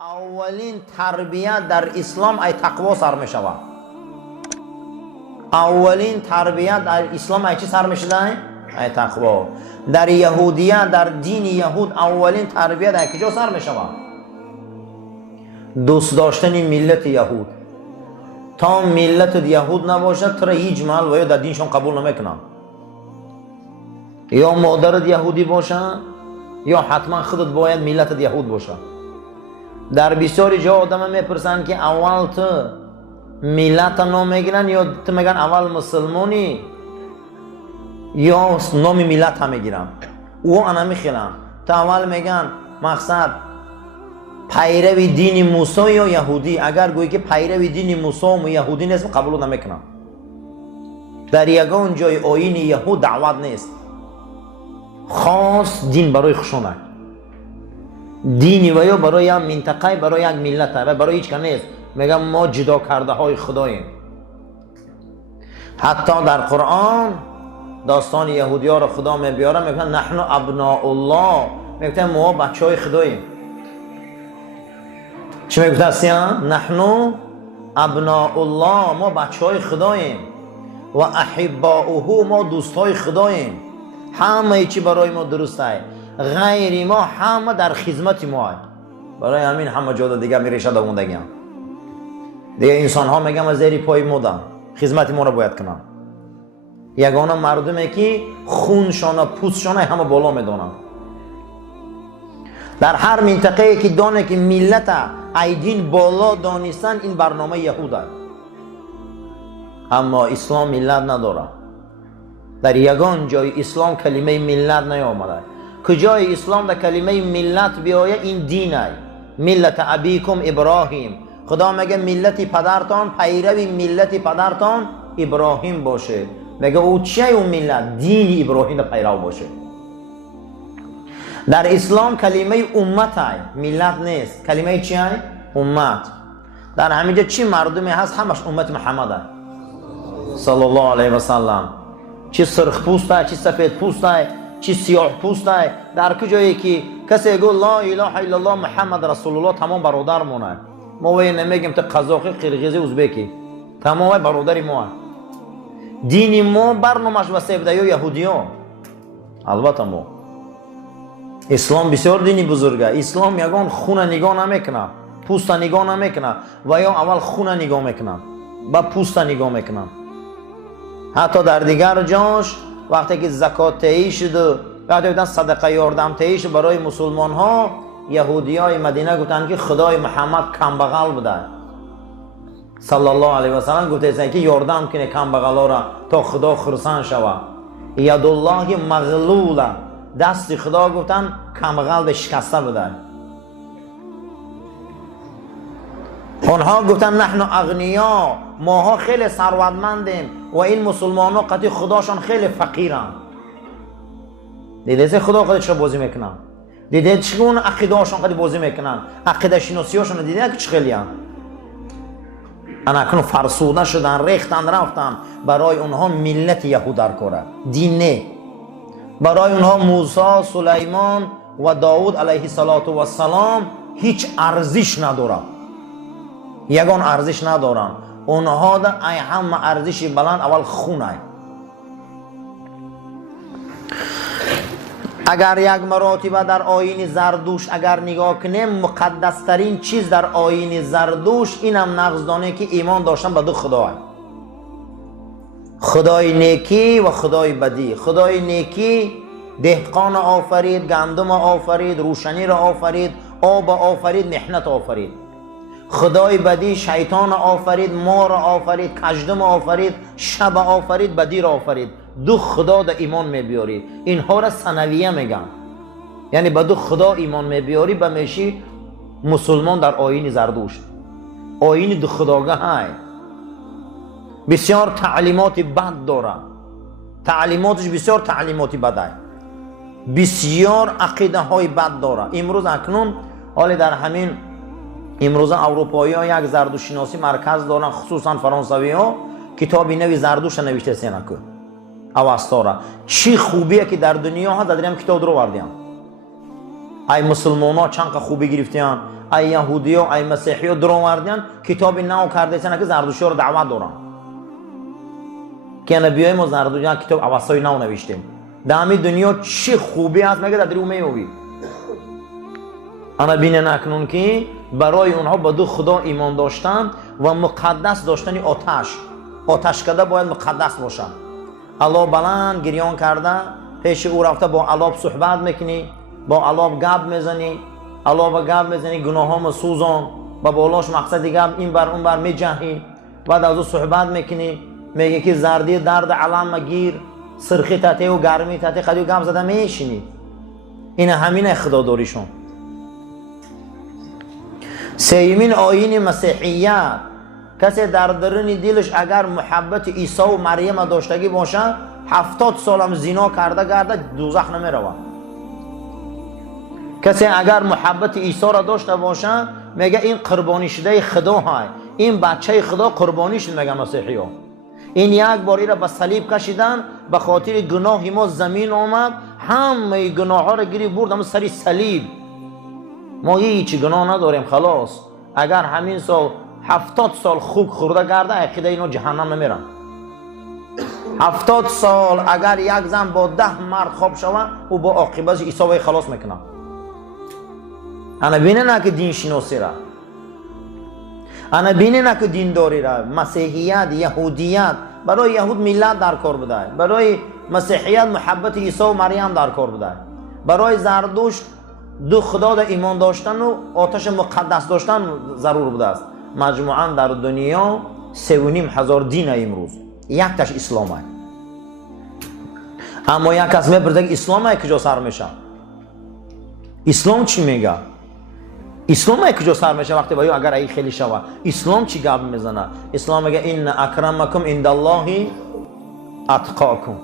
اولین تربیت در اسلام ای تقوا سر می شود. اولین تربیت در اسلام ای چی سر می شده؟ ای تقوا. در یهودیت، در دین یهود اولین تربیت ای کجا سر می شود؟ دوست داشتن ملت یهود. تا ملت یهود نباشد تو را هیچ محل و یا در دینشون قبول نمیکنن. یا مادرت یهودی باشه یا حتما خودت باید ملت یهود باشه. در بسیاری جا آدم میپرسن که اول تو ملت نام میگیرن یا تو میگن اول مسلمانی یا نام ملت هم میگیرن. او انا میخیلن تو اول میگن مقصد پیروی دین موسی یا یهودی. اگر گویی که پیروی دین موسی و یهودی نیست قبول نمیکنن. در یگان جای آیین یهود دعوت نیست. خاص دین برای خشونه، دینی و یا برای یک منطقه، برای یک ملت و برای هیچ که نیست. میگم ما جدا کرده های خداییم. حتی در قرآن داستان یهودی ها را خدا میبیاره، میگن نحن ابناء الله، میگن ما بچه های خداییم. چی میگفتن؟ نحن ابناء الله، ما بچه های خداییم. و احباؤه، ما دوست های خداییم. همه چی برای ما درست است. غیر ما همه در خدمت ما است. برای همین همه جا دیگه میریشه دووندگی هم. دیگه انسان ها میگم از زیر پای ما دارن، خدمت ما را باید کنن. یگانه مردمی که خونشان و پوستشان همه بالا میدونن. در هر منطقه که دانه که ملت ایدین بالا دانستن، این برنامه یهود است. اما اسلام ملت نداره. در یگان جای اسلام کلمه ملت نیامده. کجای اسلام در کلمه ملت بیایه این دین است. ملت ابیکم ابراهیم. خدا میگه ملت پدرتان پیروی ملت پدرتان ابراهیم باشه. میگه او چیه اون ملت؟ دین ابراهیم پیرو باشه. در اسلام کلمه امت است، ملت نیست. کلمه چی است؟ امت. در همینجا چی مردمی هست؟ همش امت محمد است صلی الله علیه و سلم. چی سرخ پوست است، چی سفید پوست است، چی سیاه پوست است. در کجایی که کسی گفت لا اله الا الله محمد رسول الله تمام برادر مونه. ما وی نمیگیم تو قزاقی، قرقیزی، ازبکی، تمام برادر ما. دین ما برنامه‌اش و سبدای یهودی ها. البته ما اسلام بسیار دینی بزرگه. اسلام یگان خون نگاه نمیکنه، پوست نگاه نمیکنه و یا اول خون نگاه میکنه با پوست نگاه میکنه. حتی در دیگر جاش وقتی که زکات تهیه شد، وقتی که صدقه یاردم تهیه شد برای مسلمان ها، یهودی های مدینه گفتن که خدای محمد کم بغل بوده صلی الله علیه و سلم. گفتن که یاردم کنه کم بغلا را تا خدا خرسان شود. ید الله مغلوله، دست خدا گفتن کم بغل شکسته بوده. اونها گفتن نحن اغنیا، ماها خیلی ثروتمندیم و این مسلمان ها قطعی خداشان خیلی فقیرن. دیدید خدا خودش بازی میکنن؟ دیدید چگونه عقیده هاشون قطعی بازی میکنن؟ عقیده شناسی هاشون دیدید که چه خیلی هم انا اکنون فرسوده شدن، ریختن رفتن. برای اونها ملت یهود در کاره، دین نه. برای اونها موسی، سلیمان و داود علیه السلام هیچ ارزش نداره. یگان ارزش ندارن. اونها در ای همه ارزش بلند اول خونه. اگر یک مراتبه در آیین زردوشت اگر نگاه کنیم، مقدس ترین چیز در آیین زردوشت اینم نقضدانه که ایمان داشتن به دو خدا، خدای نیکی و خدای بدی. خدای نیکی دهقان آفرید، گندم آفرید، روشنی را آفرید، آب آفرید، محنت آفرید. خدای بدی شیطان آفرید، مار آفرید، کژدم آفرید، شب آفرید، بدی را آفرید. دو خدا در ایمان میبیاری. اینها را ثنویه میگن. یعنی به دو خدا ایمان میبیاری به میشی مسلمان در آیین زردوشت. آیین دو خداگاه های بسیار تعلیمات بد داره. تعلیماتش بسیار تعلیماتی بد های. بسیار عقیده های بد داره. امروز اکنون حالی در همین امروز اروپایی ها یک زردوشت شناسی مرکز دارن، خصوصا فرانسوی ها کتابی نوی زردوشت نوشته سینکو اوستاره. چی خوبیه که در دنیا ها داریم کتاب رو وردیم. ای مسلمان ها چند خوبی گرفتیان، ای یهودی و ای مسیحی و درآوردن کتاب نو کرده که زردشتی رو دعوت دارن که نبیای ما زردشتی کتاب اوستای نو نوشتیم در همین دنیا چه خوبی هست مگه در اون میوی انا بینه نکنون که برای اونها به دو خدا ایمان داشتن و مقدس داشتن آتش کده باید مقدس باشه. الله بلند گریان کرده پیش او رفته با الله صحبت میکنی با الله گپ میزنی الله با گپ میزنی گناهام سوزان و بالاش مقصد گپ این بر اون بر میجهی بعد از او صحبت میکنی میگه که زردی درد علم مگیر سرخی تاته و گرمی تاته خدیو گپ زده میشینی. این همین خدا داریشون. سیمین آیین مسیحیت کسی در درون دلش اگر محبت عیسی و مریم داشتگی باشه 70 سال هم زنا کرده گرده دوزخ نمیروه. کسی اگر محبت عیسی را داشته باشه میگه این قربانی شده خدا های این بچه خدا قربانی شد. میگه مسیحی ها این یک باری را به صلیب کشیدن به خاطر گناه ما زمین آمد همه گناه ها را گیری برد هم سری صلیب. ما هیچ گناه نداریم خلاص. اگر همین سال 70 سال خوک خورده گرده عقیده اینا جهنم نمیرن. 70 سال اگر یک زن با 10 مرد خواب شود او با عاقبت عیسی وی خلاص میکنه. انا بینه نه که دین شناسی را انا بینه نه که دین داری را مسیحیت یهودیت برای یهود ملت در کار بوده برای مسیحیت محبت عیسی و مریم در کار بوده برای زردشت دو خدا در ایمان داشتن و آتش مقدس داشتن ضرور بوده است. مجموعاً در دنیا 3,500 دین امروز یک تاش اسلامه. اما یک کس میپرسه که اسلام کجا سر میشه؟ اسلام چی میگه؟ اسلام کجا سر میشه وقتی باید اگر ای خیلی شوه اسلام چی گپ میزنه؟ اسلام میگه این اکرمکم عند الله اتقاکم.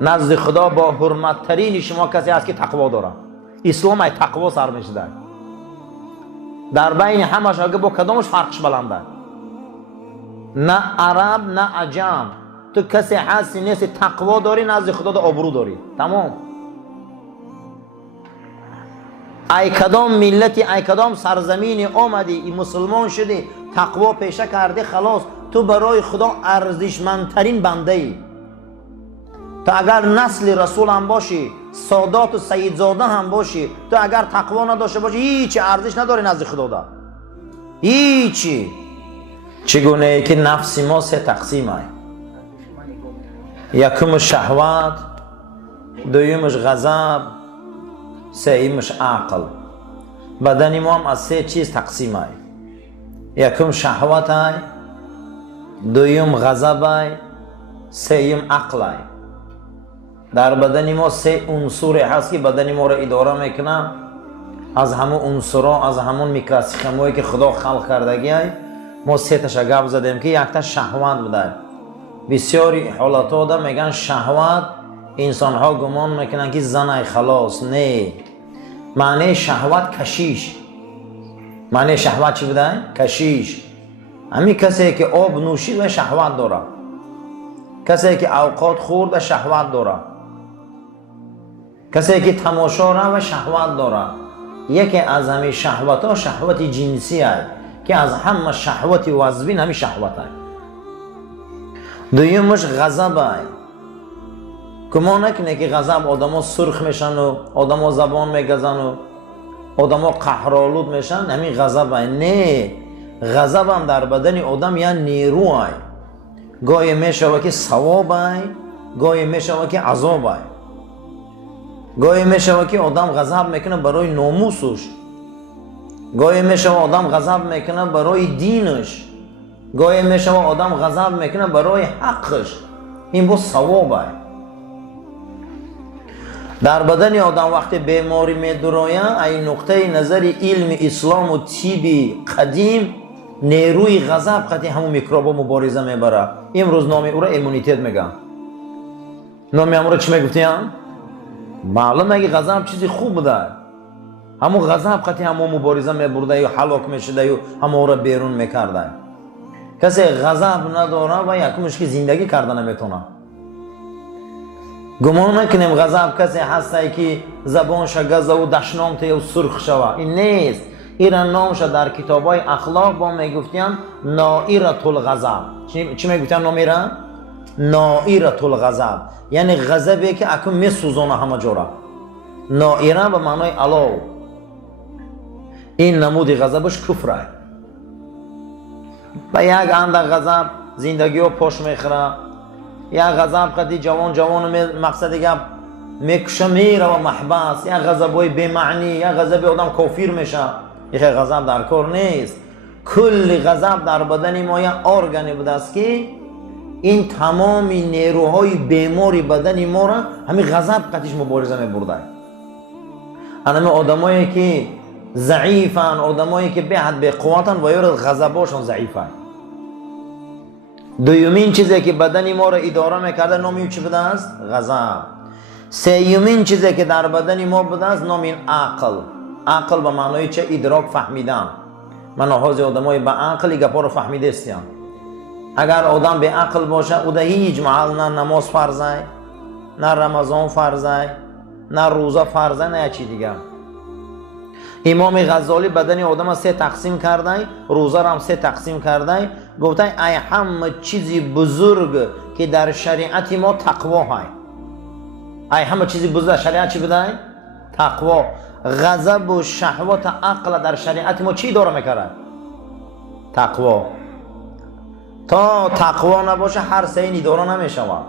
نزد خدا با حرمت ترین شما کسی هست که تقوا داره. اسلام ای تقوا سر میشه. در بین همش اگه با کدامش فرقش بلنده نه عرب نه عجم تو کسی هستی نیست تقوا داری نزد خدا آبرو داری تمام. ای کدام ملتی ای کدام سرزمینی آمدی مسلمان شدی تقوا پیشه کردی خلاص تو برای خدا ارزشمندترین بنده ای. تو اگر نسل رسول هم باشی سادات و سیدزاده هم باشی تو اگر تقوا نداشته باشی هیچ ارزش نداری نزد خدا دا هیچی. چگونه ای که نفس ما 3 تقسیم های یکمش شهوت دویمش غضب سومش عقل. بدن ما هم از 3 چیز تقسیم های یکم شهوت های دویم غضب های سوم عقل های. در بدن ما 3 عنصر هست که بدن ما را اداره میکنه از همون عنصرها از همون میکروسیستمایی که خدا خلق کردگی ما 3 تاش گپ زدیم که یک تا شهوت بوده. بسیاری حالات ها میگن شهوت انسان ها گمان میکنن که زن خلاص نه. معنی شهوت کشیش. معنی شهوت چی بوده؟ کشیش. همین کسی که آب نوشید و شهوت داره کسی که اوقات خورد و شهوت داره کسی که تماشا را و شهوت داره. یکی از همین شهوت ها شهوت جنسی هست که از همه شهوت وزبین همین شهوت هست. دویمش غضب هست که ما نکنه که غضب آدم ها سرخ میشن و آدم ها زبان میگزن و آدم ها قهرآلود میشن همین غضب هست. نه غضب هم در بدن آدم یا نیرو هست. گاهی میشوه که ثواب هست گاهی میشوه که عذاب هست. گاهی میشوه که آدم غضب میکنه برای ناموسش گاهی میشوه آدم غضب میکنه برای دینش گاهی میشوه آدم غضب میکنه برای حقش. این با ثواب هست. در بدن آدم وقتی بیماری میدراید این نقطه نظر علم اسلام و طب قدیم نیروی غضب قطعی همون میکروبا مبارزه میبره. امروز نام او را ایمونیتت میگن. نام او را چی میگفتیم؟ معلومه که غضب چیزی خوب بوده. همون غضب قطعی همون مبارزه میبرده یا هلاک میشده یا همون را بیرون میکرده. کسی غضب نداره و یکمش که زندگی کرده نمیتونه. گمان نکنیم غضب کسی هسته که زبانش گزه و دشنامته و سرخ شوه. این نیست. ایران نامش در کتابای اخلاق با میگفتیم نائرة الغضب. چی میگفتیم نام ایران؟ نائرة الغضب، یعنی غضبی که اکنون میسوزونه همه جورا. نائره به معنای علو. این نمود غضبش کفره. با یک اندک غضب زندگی رو پاش میخوره. یک غضب قدی جوان مقصد دیگه میکشه میره و محبس. یک غضبای بی‌معنی، یک غضب آدم کافر میشه. یک غضب در کار نیست. کل غضب در بدن ما یک ارگانی بوده است که این تمام نیروهای بیماری بدن ما را همین غضب قدیش مبارزه میبرده. همه آدمایی که ضعیفن، آدمایی که به حد به قوتن و یارد غضباشون ضعیفه. دومین چیزی که بدن ما را اداره میکرده نامی چی بوده است؟ غضب. سومین چیزی که در بدن ما بوده است نام این عقل. عقل به معنای چه؟ ادراک، فهمیدن. من حاضر آدمای به عقل گپا رو فهمیده استیم. اگر آدم به عقل باشه او در هیچ محل نه نماز فرضه، نه رمضان فرضه، نه روزه فرضه، نه چی دیگه. امام غزالی بدن آدم سه تقسیم کرده، روزه را هم سه تقسیم کرده. گفته ای همه چیزی بزرگ که در شریعت ما تقوا های. ای همه چیزی بزرگ در شریعت چی بوده؟ تقوا. غضب و شهوت عقل در شریعت ما چی داره میکرد؟ تقوا. تا تقوا نباشه هر سینی داره نمیشود.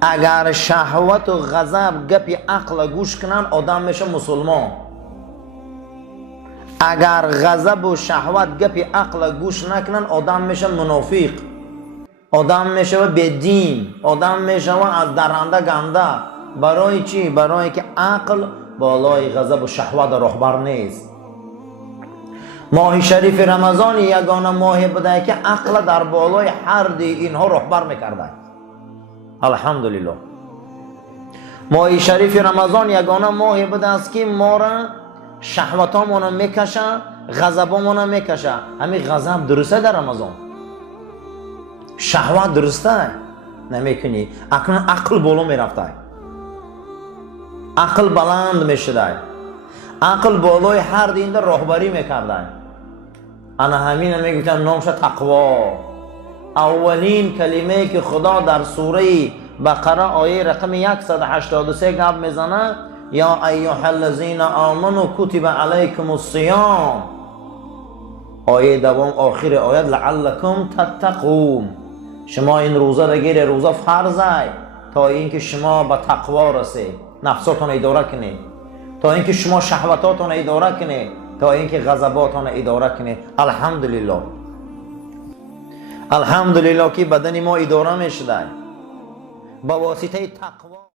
اگر شهوت و غضب گپی عقل گوش کنن آدم میشه مسلمان. اگر غضب و شهوت گپی عقل گوش نکنن آدم میشه منافق. آدم میشه بدین. آدم میشه از درنده گنده. برای چی؟ برای که عقل بالای غضب و شهوت رهبر نیست. ماه شریف رمضان یگانه ماه بوده که عقل در بالای هر دی اینها رهبر میکرده. الحمدلله. ماه شریف رمضان یگانه ماه بوده است که ما را شهوتامون میکشه، غضبامون میکشه. همین غضب درسته در رمضان؟ شهوت درسته؟ نمیکنی. اکنون عقل بالا میرفته. عقل بلند میشده. عقل بالای هر دین در راهبری میکرده. انا همین میگفتن نامش تقوا. اولین کلمه که خدا در سوره بقره آیه رقم 183 گپ میزنه یا ایها الذین آمنوا کتب علیکم الصیام. آیه دوم آخر آیه لعلکم تتقون. شما این روزه بگیرید، روزه فرضه تا اینکه شما به تقوا رسید، نفساتون اداره کنید، تا اینکه شما شهوتاتون اداره کنید، تا اینکه غضباتون اداره کنید. الحمدلله. الحمدلله که بدن ما اداره میشده با واسطه تقوا.